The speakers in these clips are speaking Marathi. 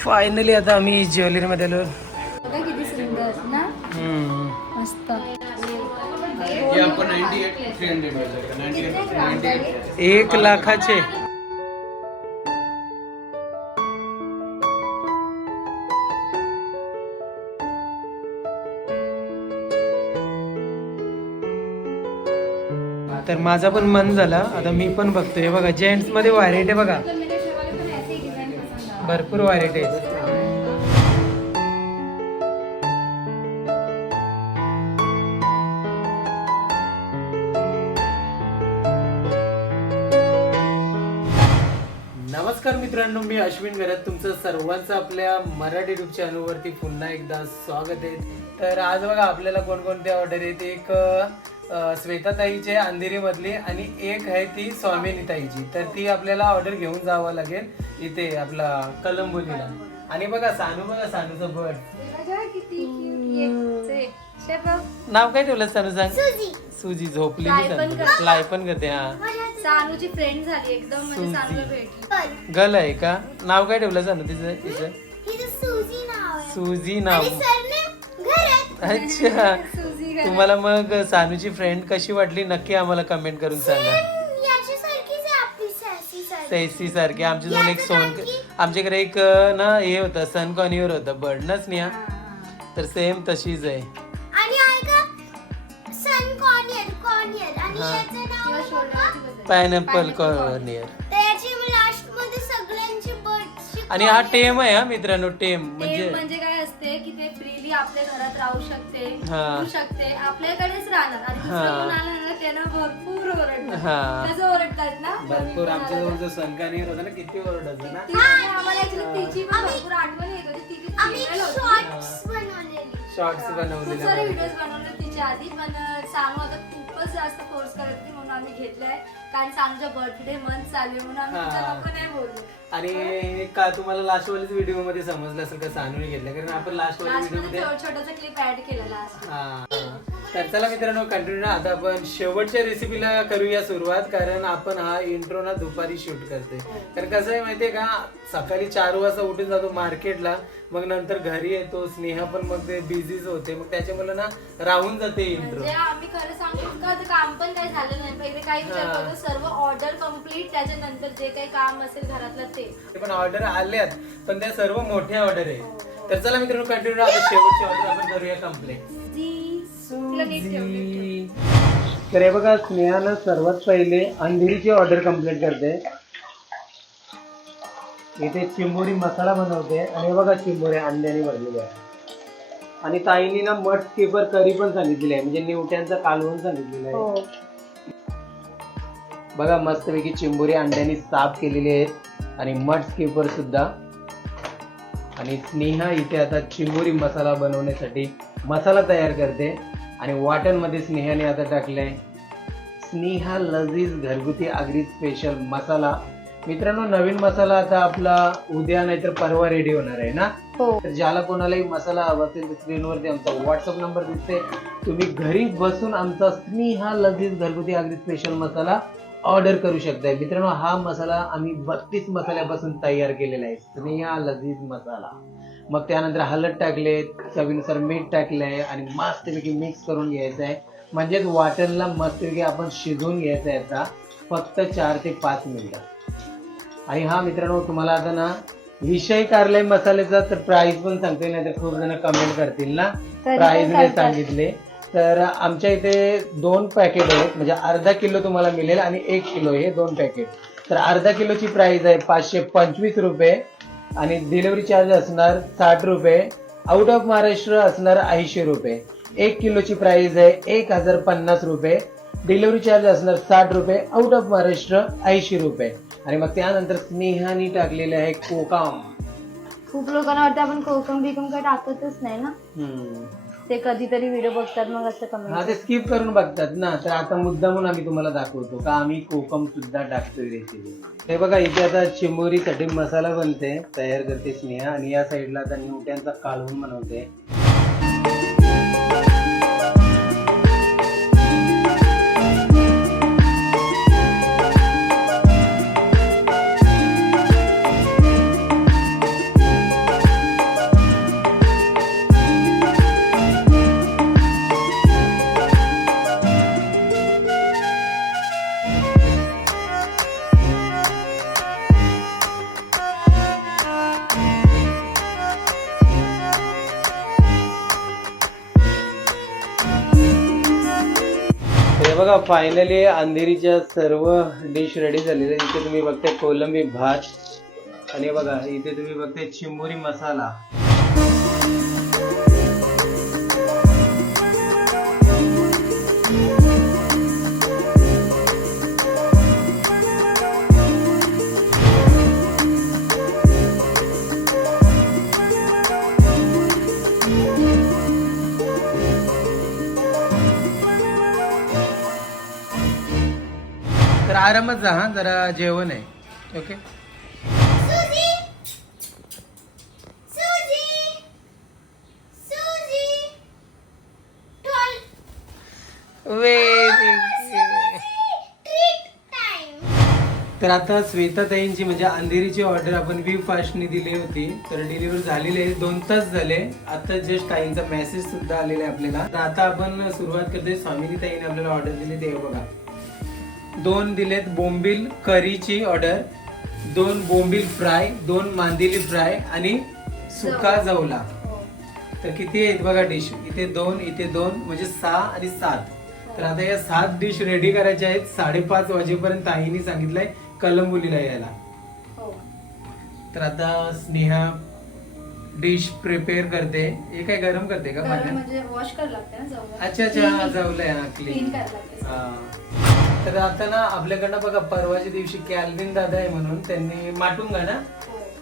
फायनली आता आम्ही ज्वेलरीमध्ये आलो. बघा किती सुंदर ना? हम्म. मस्त. ये आपको 98 300 मिल जाएगा 98 98 एक लाखाचे. तर माझा पण मन झाला. आता मी पण बघतोय. बघा जेंट्समध्ये व्हायरेट आहे बघा. भरपूर व्हरायटी आहेत. नमस्कार मित्रांनो मी अश्विन घरात तुमचं सर्वांचं आपल्या मराठी युट्यूब चॅनलवरती पुन्हा एकदा स्वागत आहे. तर आज बघा आपल्याला कोणकोणते ऑर्डर आहेत? एक श्वेताताईचे अंधेरीमधली आणि एक आहे ती स्वामिनी ताईची तर ती आपल्याला ऑर्डर घेऊन जावं लागेल इथे आपला कलंबोलीला. आणि बघा सानू बघा सानूचं बर्ड नाव काय ठेवलं सानू सांग? सुजी. झोपली Fly पण करते. फ्लाय पण करते हा. सानूची फ्रेंड झाली एकदम म्हणजे सानूला भेटली. गल आहे का? नाव काय ठेवलं सानू तिचं? तिचं? हिचं सुजी नाव अच्छा. तुम्हाला मग सानूची फ्रेंड कशी वाटली? नक्की आम्हाला कमेंट करून सांगा. सॅसी सारखी सैसी सारखी. आमच्या जवळ एक सोन आमच्याकडे एक ना हे होतं सन कॉनिवर होतं बर्ड ना स्नेहा? तर सेम तशीच आहे. आणि ऐका सन कॉर्नियर कॉर्नियर. आणि हा. याचं नाव आहे बघा. पायनॅपल कॉर्नियर त्याची लास्टमध्ये सगळ्यांची बर्डची आणि हा टेम आहे हा मित्रांनो टेम म्हणजे म्हणजे म्हणजे काय असते की ते आपल्या घरात राहू शकते हा. येऊ शकते आपल्याकडेच राहणार आणि हा. दुसरं कोण आलं ना त्यांना भरपूर ओरडणार हा कसं ओरडतात ना भरपूर आमच्या जवळ जो होता ना किती ओरडायचं ना ती म्हणजे आम्हाला actually तिची पण भरपूर आठवण येत होती ती किती आम्ही female होती. शॉर्ट्स बनवलेली शॉर्ट्स खूप बनवलेले सारे बघा. व्हिडिओज बनवले तिच्या आधी पण सानू आता खूपच जास्त फोर्स करत होती म्हणून आम्ही घेतलाय. कारण सानूचा बर्थडे मंथ चालू म्हणून आम्ही हा. नको नाही बोललो. आणि का तुम्हाला लास्ट वालीच व्हिडिओमध्ये समजलं असेल का सानूने घेतलं कारण आपण लास्ट वाली लास्ट व्हिडिओमध्ये मध्ये छोटासा क्लिप ऍड केलेला असतो हा. तर चला मित्रांनो कंटिन्यू आता आपण शेवटच्या रेसिपीला करूया सुरुवात कारण आपण हा इंट्रो ना दुपारी शूट करते कारण कसं आहे माहितीये का सकाळी चार वाजता उठून जातो मार्केटला मग नंतर घरी येतो स्नेहा पण मग ते बिझीच होते मग त्याच्यामुळे ना राहून जाते इंट्रो म्हणजे आम्ही खरं सांगू का काम पण काही झालं नाही. पहिले काही विचार हा. करतो सर्व ऑर्डर कंप्लीट त्याच्यानंतर जे काही काम असेल घरातलं ते. ते पण ऑर्डर आल्यात पण त्या सर्व मोठ्या ऑर्डर आहे तर चला मित्रांनो कंटिन्यू आता शेवटची ऑर्डर आपण करूया कंप्लीट नीट तर हे बघा स्नेहानं सर्वात पहिले अंधेरीची ऑर्डर कंप्लीट करते. इथे चिंबोरी मसाला बनवते आणि हे बघा चिंबोरी अंड्याने भरलेली आहे. आणि ताईनी ना मठ स्किपर करी पण सांगितलेली आहे म्हणजे निवट्यांचं कालवण सांगितलेलं आहे. हो. बघा मस्तपैकी चिंबोरी अंड्याने साफ केलेली आहेत आणि मठ स्किपर सुद्धा. आणि स्नेहा इथे आता चिंबोरी मसाला बनवण्यासाठी मसाला तयार करते. आणि वाटणमध्ये स्नेहाने आता टाकलंय. स्नेहा लजीज घरगुती आगरी स्पेशल मसाला. मित्रांनो नवीन मसाला आता आपला उद्या नाहीतर परवा रेडी होणार आहे ना? हो. तर ज्याला कोणालाही मसाला हवा असेल तर स्क्रीनवरती आमचा व्हॉट्सअप नंबर दिसते तुम्ही घरी बसून आमचा स्नेहा लजीज घरगुती आगरी स्पेशल मसाला ऑर्डर करू शकताय. मित्रांनो हा मसाला आम्ही बत्तीस मसाल्यापासून तयार केलेला आहे. स्नेहा लजीज मसाला. मग त्यानंतर हळद टाकले चवीनुसार मीठ टाकलंय आणि मस्तपैकी मिक्स करून घ्यायचं आहे म्हणजेच वाटणला मस्तपैकी आपण शिजवून घ्यायचं आहे आता फक्त चार ते पाच मिनिटं. आणि हा मित्रांनो तुम्हाला आता ना विषय कारलाय मसाल्याचा तर प्राइस पण सांगते नाही तर खूप जण कमेंट करतील ना. प्राइस नाही सांगतात. सांगितले. तर आमच्या इथे दोन पॅकेट आहेत म्हणजे अर्धा किलो तुम्हाला मिळेल आणि एक किलो हे दोन पॅकेट तर अर्धा किलोची प्राइस आहे पाचशे पंचवीस रुपये. आणि डिलिव्हरी चार्ज असणार साठ रुपये. आउट ऑफ महाराष्ट्र असणार ऐंशी रुपये. एक किलोची प्राइस आहे एक हजार पन्नास रुपये. डिलिव्हरी चार्ज असणार साठ रुपये. आउट ऑफ महाराष्ट्र ऐंशी रुपये. आणि मग त्यानंतर स्नेहानी टाकलेले आहे कोकाम. खूप लोकांना वाटतं आपण कोकम बिकम काय टाकतच नाही ना. ते कधीतरी व्हिडिओ बघतात मग असं हा कमेंट ते स्किप करून बघतात ना. तर आता मुद्दा म्हणून आम्ही तुम्हाला दाखवतो का आम्ही कोकम सुद्धा टाकतोय रेसिपी हे बघा इथे आता चिंबोरीसाठी मसाला बनते तयार करते स्नेहा. आणि या साईडला आता निवट्यांचा कालवून बनवते. फायनली अंधेरीच्या सर्व डिश रेडी झालेल्या इथे तुम्ही बघताय कोलंबी भात आणि बघा इथे तुम्ही बघताय चिंबोरी मसाला. तर आरामात जा हा जरा जेवण आहे. ओके सुजी! सुजी! सुजी! टोल ट्रीट टाइम तर आता श्वेताताईंची म्हणजे अंधेरीची ऑर्डर आपण वी फास्टने दिली होती. तर डिलिव्हर झालेली आहे. दोन तास झाले. आता जस्ट ताईंचा मेसेज सुद्धा आलेला आहे आपल्याला. तर आता आपण सुरुवात करतोय. स्वामिनी ताईने आपल्याला ऑर्डर दिली. ते बघा. दोन दिलेत बोंबील करीची ऑर्डर दोन बोंबील फ्राय दोन मांदिली फ्राय आणि सुका जवला. हो. तर किती आहेत बघा डिश? इथे दोन इथे दोन म्हणजे सहा आणि सात. तर आता या सात डिश रेडी करायच्या आहेत. साडेपाच वाजेपर्यंत आईने सांगितलंय कलंबुलीला यायला. हो. तर आता स्नेहा डिश प्रिपेअर करते. हे काय गरम करते का पाण्यात म्हणजे अच्छा अच्छा हा जाऊलंय हा क्लीन तर आता ना आपल्याकडनं बघा परवाच्या दिवशी कॅल्विन दादा आहे म्हणून त्यांनी माटुंगा ना.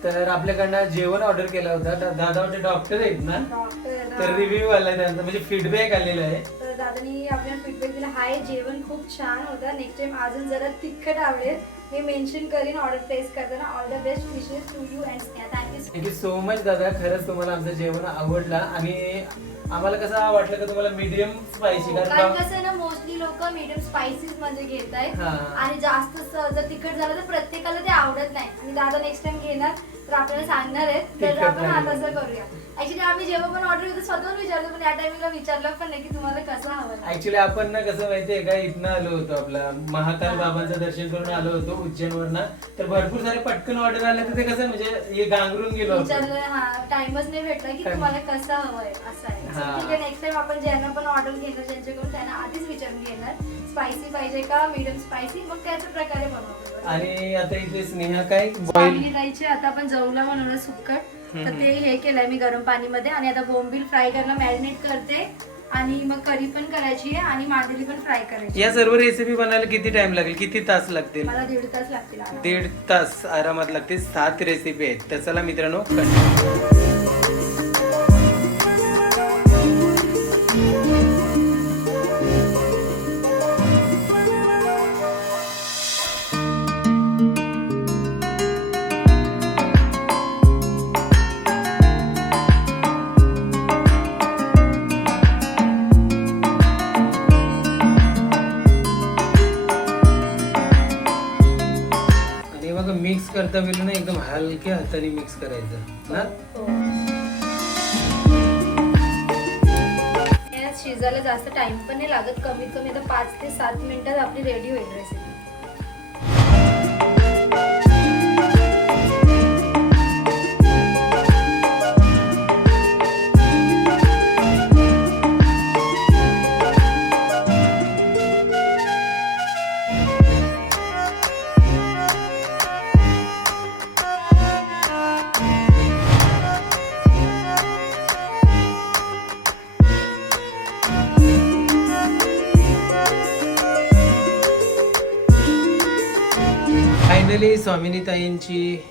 तर आपल्याकडनं जेवण ऑर्डर केलं होतं. दादा होते डॉक्टर आहेत ना? डॉक्टर तर रिव्ह्यू आलाय त्यांचा. म्हणजे फीडबॅक आलेला आहे. तर दादानी आपल्याला फीडबॅक दिला. हाय जेवण खूप छान होतं. नेक्स्ट टाइम अजून जरा तिखट आवडेल. मी मेन्शन करीन ऑर्डर प्लेस करताना. All the best wishes to you and Sneha thank you thank you so much दादा. खरंच तुम्हाला आमचं जेवण आवडला. आणि आम्हाला कसं वाटलं का तुम्हाला मीडियम स्पायसी कारण कारण कसं आहे ना मोस्टली लोक मीडियम स्पायसीसमध्ये घेत आहेत हा. आणि जास्त स- जर तिखट झालं तर प्रत्येकाला ते आवडत नाही. आणि दादा नेक्स्ट टाइम घेणार. तर आपल्याला सांगणार आहेत. तर आपण हा. तसं करूया. ऍक्च्युली आम्ही जेव्हा पण ऑर्डर करतो स्वतःहून विचारतो पण या टायमिंगला विचारलं पण नाही की तुम्हाला कसं हवं ऍक्च्युली आपण ना कसं माहितीये का इथनं आलो होतो आपला महाकाल बाबांचं दर्शन करून आलो होतो उज्जैनवरनं. तर भरपूर सारे पटकन ऑर्डर आले तर ते कसं म्हणजे हे गांगरून गेलो विचारलं हा टाइमच नाही भेटला की. तुम्हाला कसं हवंय असं आहे. ठीक आहे नेक्स्ट टाइम आपण ज्यांना पण ऑर्डर घेणार त्यांच्याकडून त्यांना आधीच विचारून घेणार स्पायसी पाहिजे का? मीडियम स्पायसी मग त्याच्या प्रकारे बनवतो. आणि आता इथे स्नेहा काय? बॉईल जायचे आता आपण जवला बनवलं सुक्कट. तर ते हे केलंय मी गरम पाणीमध्ये. आणि आता बोंबील फ्राय करायला मॅरिनेट करते. आणि मग करी पण करायची आहे आणि मांदेली पण फ्राय करायची या सर्व रेसिपी बनायला किती टाइम लागेल? किती तास लागतील? मला दीड तास लागतील. दीड तास आरामात लागतील. सात रेसिपी आहेत. तर चला मित्रांनो हलक्या हाताने मिक्स करायचं. ना हो. शिजायला जास्त टाइम पण नाही लागत. कमीत कमी आता पाच ते सात मिनिटात आपली रेडी होईल रेसिपी स्वामिनीताईंची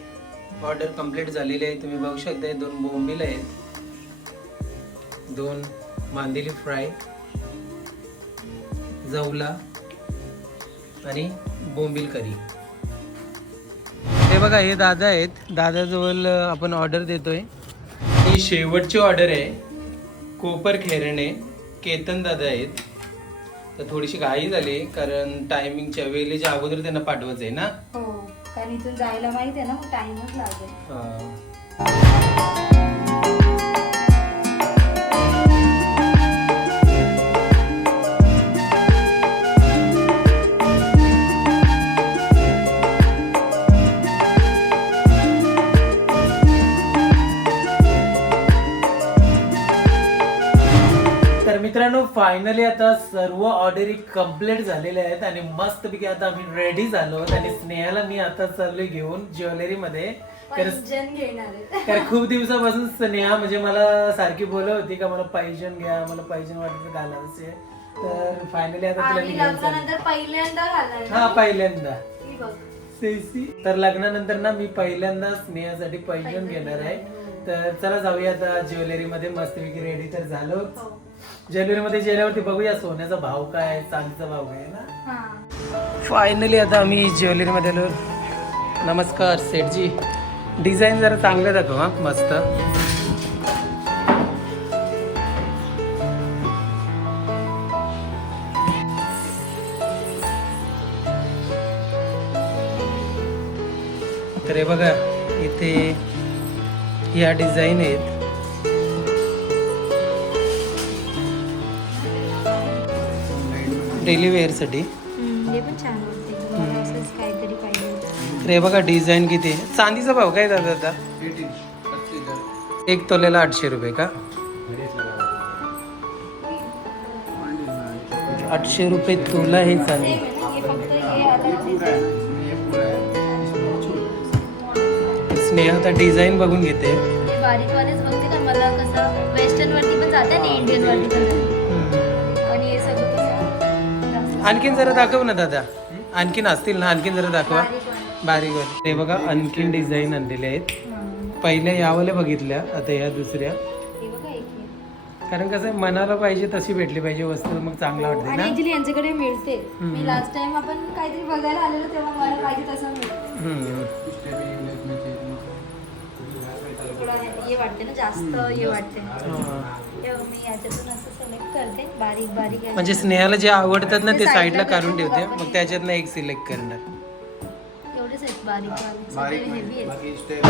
ऑर्डर कंप्लीट झालेली आहे. तुम्ही बघू शकता दोन बोंबील आहेत. दोन मांदेली फ्राय जवला आणि बोंबील करी. हे बघा हे दादा आहेत. दादाजवळ आपण ऑर्डर देतोय. ही शेवटची ऑर्डर आहे. कोपर खेरणे केतन दादा आहेत. तर थोडीशी घाई झाली कारण टायमिंगच्या वेळेच्या अगोदर त्यांना पाठवायचं आहे ना? हो. कारण इथून जायला माहिती आहे ना मग टाइमच लागेल. फायनली आता सर्व ऑर्डरी कंप्लीट झालेल्या आहेत आणि मस्तपैकी आता आम्ही रेडी झालो. आहोत आणि स्नेहाला मी आता चाललोय घेऊन ज्वेलरी मध्ये तर पैंजण घेणार आहे कारण खूप दिवसापासून स्नेहा म्हणजे मला सारखी बोलत होती का मला पायजन घ्या मला पायजन वाटत घालायचे. तर फायनली आता तुला मी आम्ही घेऊन चाललो. लग्नानंतर पहिल्यांदा हा पहिल्यांदा. ही बघ. सेसी तर लग्नानंतर ना मी पहिल्यांदा स्नेहासाठी पैजन घेणार आहे. तर चला जाऊया आता ज्वेलरी मध्ये मस्तपैकी रेडी तर झालो हो. ज्वेलरी मध्ये गेल्यावरती बघूया सोन्याचा भाव काय चांदीचा भाव काय आहे ना? हा. फायनली आता आम्ही ज्वेलरी मध्ये आलो. नमस्कार सेठजी. डिझाईन जरा चांगलं दाखव हा. मस्त. तर हे बघा इथे या डिझाईन आहेत. डेली वेअरसाठी. हे पण छान वाटते असंच काहीतरी पाहिजे तर हे बघा डिझाईन किती आहे. चांदीचा भाव काय दादा आता? एक तोल्याला आठशे रुपये का? आठशे रुपये तोला हे चांदी हे फक्त हे स्नेहा आता डिझाईन बघून घेते. हे बारीकवालेच बघते मला कसं वेस्टर्न वरती पण जाते आणि इंडियन वरती पण जाते. आणखीन जरा दाखव ना दादा आणखीन असतील ना आणखीन जरा दाखवा. बारीक. हे बघा आणखीन डिझाईन आणलेले आहेत. पहिल्या यावाल्या बघितल्या आता या दुसऱ्या. कारण कसं मनाला पाहिजे तशी भेटली पाहिजे वस्तू मग चांगलं वाटते आणि ना ऍक्च्युली यांच्याकडे मिळते. मी लास्ट टाइम आपण काहीतरी बघायला आलेलो तेव्हा मला पाहिजे तसं मिळते हे वाटते ना जास्त हे वाटते. तेव्हा मी याच्यातून असं सिलेक्ट करते. बारीक बारीक आहे. म्हणजे स्नेहाला जे आवडतात ना ते साईडला काढून करून ठेवते. मग त्याच्यातनं एक सिलेक्ट करणार. एवढेच आहेत बारीक बारीक बारीक नाही, हेवी आहेत बाकी स्टेप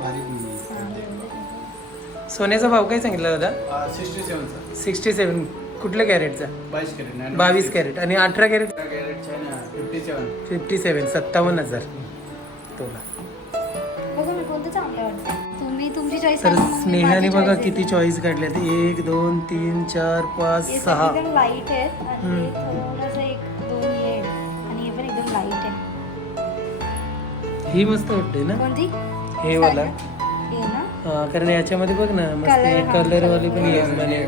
बारीक एवढेच आहेत. सोन्याचा भाव काय सांगितला दादा? सिक्स्टी सेवनचा सिक्स्टी सेवन कुठल्या कॅरेटचा? बावीस कॅरेट बावीस कॅरेट. आणि अठरा कॅरेट? कॅरेटचा आहे ना फिफ्टी सेवन फिफ्टी सेवन सत्तावन्न हजार. तोला. तर स्नेहाने बघा किती चॉईस काढल्यात एक दोन तीन चार पाच सहा. एकदम लाइट. हे हे हे आहे ही मस्त वाटते ना? हे वाला. ना? कारण याच्यामध्ये बघ ना मस्त कलर वाली पण म्हणे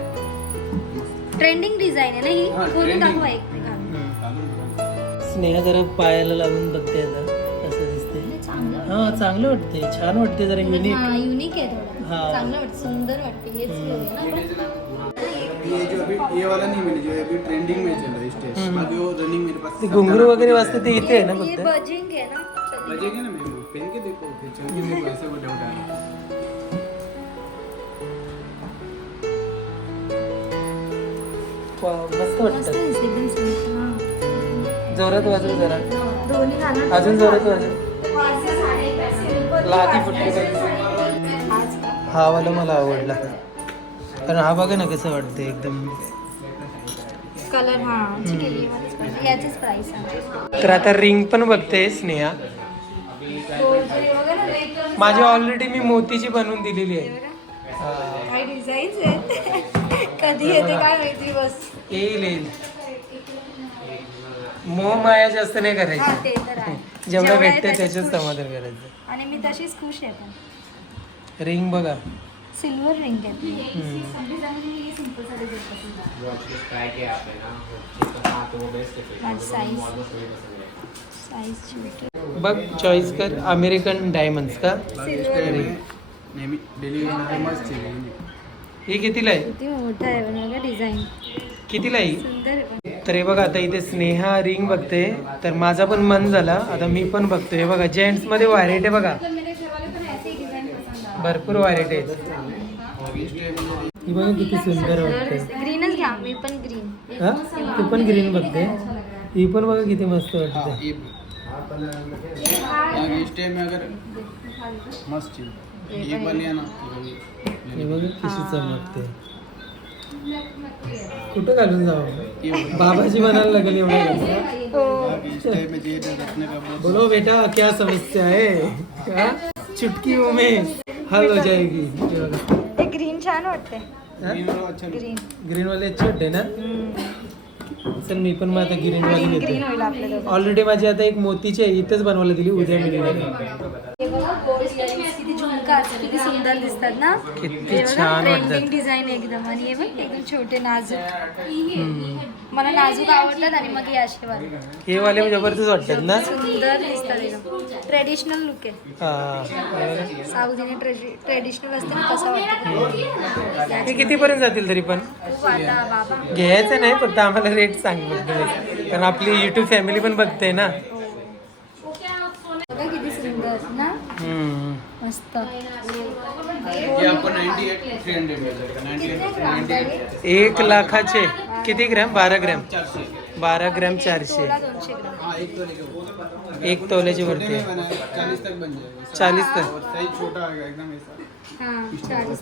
ट्रेंडिंग डिझाईन आहे ना ही. दाखवा एक. स्नेहा जरा पायाला लावून बघते हा चांगलं वाटते छान वाटते जरा युनिक हा युनिक आहे थोडं. हा. चांगलं वाटतं सुंदर वाटते हेच घेऊया ना. आपण ये जो अभी ये वाला नहीं मिले जो अभी ट्रेंडिंग में चल रहा है स्टेज हम्म. बाकी वो रनिंग मेरे पास ते घुंगरू वगैरे वाजते ते इथे आहे ना ये फक्त? बजिंग आहे ना. चल. बजेगा ना मैम पहन के देखो फिर चल के देखो ऐसे वो डाउट आ रहा है वा, मस्त मस्त वाटतं दिसते, एकदम सुंदर. हा. जोरात वाजव जरा. दोन्ही अजून जोरात वाजव. फुटली का? हा वाला मला आवडला. कारण हा बघा ना कसं वाटते एकदम. कलर हा. याचीच प्राइस तर आता रिंग पण बघते स्नेहा. माझी ऑलरेडी मी मोतीची बनवून दिलेली आहे. हा. काय डिझाईन्स आहेत? कधी येते काय माहिती बस. येईल येईल. मोह माया जास्त नाही हा करायची ते तर आहे. जेवढं आहे भेटतं त्याच्यात त्याच्याच खुश. समाधान करायचं. आणि मी तशीच खुश आहे पण. रिंग बघा. सिल्वर रिंग आहे. माझी साईज छोटी बघ चॉईस कर. अमेरिकन डायमंड्स का? सिल्वर में नेहमी डेली मस्त चाहिए ही कितीला आहे? किती मोठा आहे बघा डिझाईन. कितीला आहे ही? सुंदर आहे पण. तर हे बघा आता इथे स्नेहा रिंग बघते. तर माझा पण मन झाला आता मी पण बघतो हे बघा जेंट्समध्ये व्हायरेट आहे बघा. भरपूर व्हायरेट आहेत. ही बघा किती सुंदर वाटते ग्रीनच घ्या मी पण ग्रीन हा? तू पण ग्रीन बघते? ही पण बघा किती मस्त वाटते मस्त है हे बघा कशी चमकते कुठं घालून जावं? वाला। बाबाजी म्हणायला लागेल एवढं बहुत बोलो बेटा क्या समस्या है? हा? चुटकी उमेश. हल हो जाएगी हे ग्रीन छान वाटते हा? ग्रीन वाला अच्छा ग्रीन ग्रीन वाले अच्छे वाटते ना? चल मी पण मग आता ग्रीन वाली घेते. ऑलरेडी माझी आता एक मोतीची आहे इथेच बनवायला दिली उद्या मी इयरिंग्स किती सुंदर दिसतात ना? किती छान ट्रेंडिंग डिझाईन एकदम आणि हे बघ एकदम छोटे नाजूक. मला नाजूक आवडतात आणि मग हे असे वाले. हे वाले जबरदस्त वाटतात ना? सुंदर दिसतात एकदम. ट्रेडिशनल लुक आहे. साऊथ इंडियन ट्रेडिशनल असते ना तसं वाटतं? हे कितीपर्यंत जातील तरी पण? घ्यायचं नाही फक्त आम्हाला रेट सांग. कारण आपली युट्यूब फॅमिली पण बघते ना बघा किती सुंदर ना हम्म. मस्त. ये आपको 98 300 मिल जाएगा 98 98 एक लाखाचे. किती ग्रॅम? बारा ग्रॅम. 400 बारा ग्रॅम चारशे. हाँ एक तोल्याची वरती. में आहे. बनाया 40 तक बन जाएगा चालीस तक. और साइज छोटा आएगा एकदम ऐसा हा चाळीस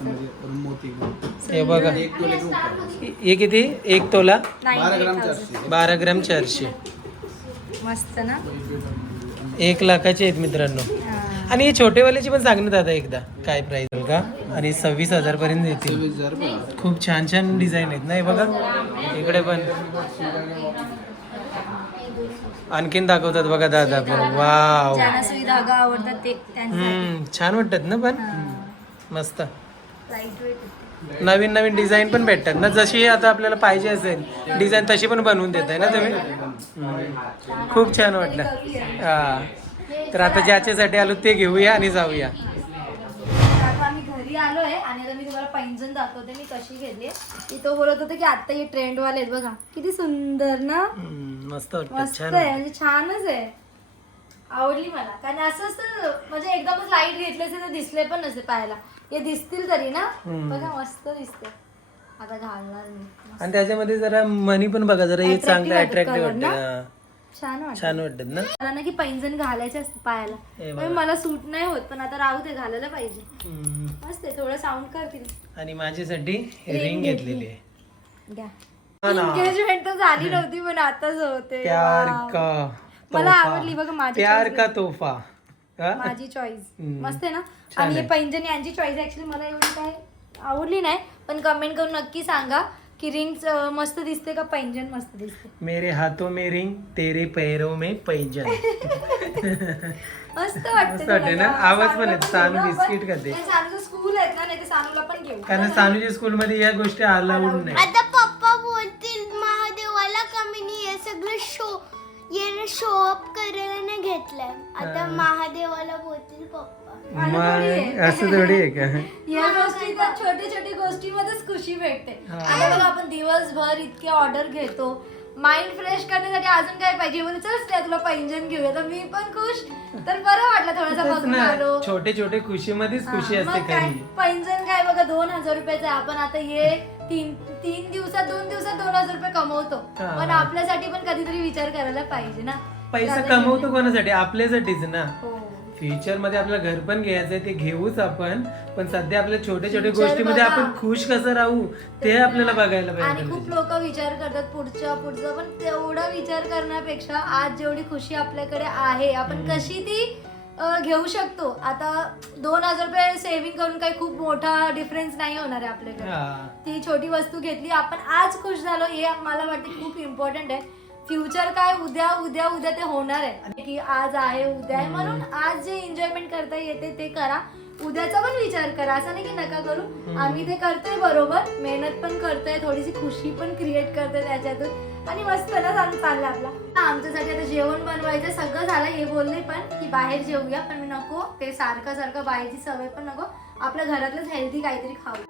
मोती का हे बघा. हे किती? एक तोला? 12 ग्राम 98,000. 400 बारा ग्रॅम चारशे. मस्त ना? एक लाखाचे आहेत मित्रांनो. आणि हे छोटेवाल्याची पण सांग ना दादा एकदा काय प्राइस का आणि सव्वीस हजार पर्यंत रुपये खूप छान छान डिझाईन आहेत ना हे बघा. इकडे पण. आणखीन दाखवतात बघा दादा पण. वाव छान वाटतात ना पण? मस्त. नवीन नवीन डिझाईन पण भेटतात ना. जशी आता आपल्याला पाहिजे असेल डिझाईन तशी पण बनवून देताय ना तुम्ही. खूप छान वाटलं. हा. तर आता ज्याच्यासाठी आलो ते घेऊया आणि जाऊया. आता आम्ही घरी आलोय आणि आता मी तुम्हाला पैंजण दाखवते मी कशी घेतली ती तो बोलत होते की आता हे ट्रेंड वाले आहेत बघा. किती सुंदर ना? हम्म, मस्त मस्त आहे म्हणजे छानच आहे. आवडली मला. कारण असं असतं म्हणजे एकदमच लाइट घेतले असते तर दिसले पण नसते पाहायला. हे दिसतील तरी ना. बघा मस्त दिसते आता घालणार मी. आणि त्याच्यामध्ये जरा मनी पण बघा जरा हे चांगलं अट्रॅक्टिव्ह वाटतं ना? छान वाटत. छान वाटतात ना? मला ना की पैंजण घालायचे असते पायाला. हे म्हणजे मला सूट नाही होत पण आता राहू दे घालायला पाहिजे. हम्म. मस्त आहे थोडं साऊंड करतील. आणि माझ्यासाठी रिंग घेतलेली आहे. द्या हा ना. एंगेजमेंट तर झाली नव्हती पण आताच होते. प्यार Wow. का मला तोहफा. आवडली बघा माझी प्यार choice का तोहफा. हा? माझी चॉईस हम्म. मस्त आहे ना? छान आणि आहे. पैंजण यांची चॉईस ऍक्च्युली मला एवढी काय आवडली नाही पण कमेंट करून नक्की सांगा. की रिंग मस्त दिसते का पैंजण मस्त दिसते? मेरे हाथों में रिंग तेरे पैरों में पैजन मस्त वाटते मस्त वाटते ना? आवाज पण येतो, सानू बिस्किट. खाते. सानूचं स्कूल आहेत ना नाही ते सानूला पण घेऊ कारण सानूच्या स्कूलमध्ये या गोष्टी अलाउड नाही आता पप्पा बोलतील महादेवाला कमी नाही हे सगळं शो ये शो अप करायला नाही घेतलंय. आता महादेवाला बोलतील पप्पा. मग असं थोडी आहे का? या गोष्टी तर छोट्या छोट्या गोष्टीमध्येच खुशी भेटते. हा. आता बघा आपण दिवसभर इतके ऑर्डर घेतो. माइंड फ्रेश करण्यासाठी अजून काय पाहिजे? म्हणजे चल स्नेहा, तुला पैंजण घेऊया. तर मी पण खुश. तर बरं वाटलं थोडासा तेच बघून ना. आलो. छोटे छोटे खुशीमध्येच खुशी हा, असते मग काय? खरी पैंजण काय? बघा दोन हजार रुपयाचं आहे. आपण आता हे तीन तीन दिवसात दोन दिवसात दोन हजार रुपये कमवतो. हा. पण आपल्यासाठी पण कधीतरी विचार करायला पाहिजे ना. पैसा दादा कमवतो कोणासाठी? आपल्यासाठीच ना. हो. फ्युचरमध्ये आपल्याला घर पण घ्यायचंय ते घेऊच आपण. पण सध्या आपल्या छोट्या छोट्या Future गोष्टीमध्ये बघा. आपण खुश कसं राहू ते आपल्याला बघायला आणि पाहिजे खूप लोक विचार करतात पुढच्या पुढचं. पण तेवढा विचार करण्यापेक्षा आज जेवढी खुशी आपल्याकडे आहे आपण कशी ती घेऊ शकतो. आता दोन हजार रुपये सेव्हिंग करून काही खूप मोठा डिफरन्स नाही होणार आहे आपल्याकडे. ती छोटी वस्तू घेतली. आपण आज खुश झालो. हे मला वाटते खूप इम्पॉर्टंट आहे. फ्युचर काय? उद्या उद्या उद्या ते होणार आहे. की आज आहे उद्या आहे. म्हणून आज जे एन्जॉयमेंट करता येते ते करा. उद्याचा पण विचार करा. असं नाही की नका करू. आम्ही ते करतोय बरोबर. मेहनत पण करतोय. थोडीशी खुशी पण क्रिएट करतोय त्याच्यातून. आणि मस्त ना चालू चाललं आपला. आमच्यासाठी आता जेवण बनवायचं सगळं झालं हे बोलले पण की बाहेर जेवूया पण मी नको ते सारखं सारखं बाहेरची सवय पण नको आपल्या घरातलंच हेल्दी काहीतरी खाऊ.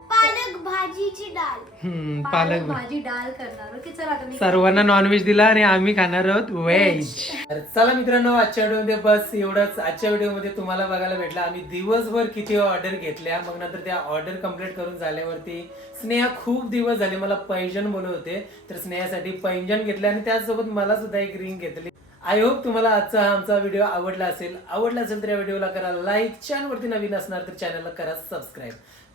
पालक भाजीची डाळ. हम्म, पालक पालक भाजी. डाळ करणार ओके चला आता मी सर्वांना नॉनव्हेज दिला आणि आम्ही खाणार आहोत व्हेज चला मित्रांनो आजच्या व्हिडिओमध्ये बस एवढंच. आजच्या व्हिडिओमध्ये तुम्हाला बघायला भेटलं. आम्ही दिवसभर किती ऑर्डर घेतल्या. मग नंतर त्या ऑर्डर कंप्लीट करून झाल्यावरती स्नेहा खूप दिवस झाले मला पैंजण बोलत होते. तर स्नेहासाठी पैंजण घेतले आणि त्याचसोबत मला सुद्धा एक रिंग घेतली. आय होप तुम्हाला आजचा हा आमचा व्हिडिओ आवडला असेल. आवडला असेल तर या व्हिडिओला करा लाईक चॅनलवरती नवीन असणार तर चॅनलला करा सबस्क्राईब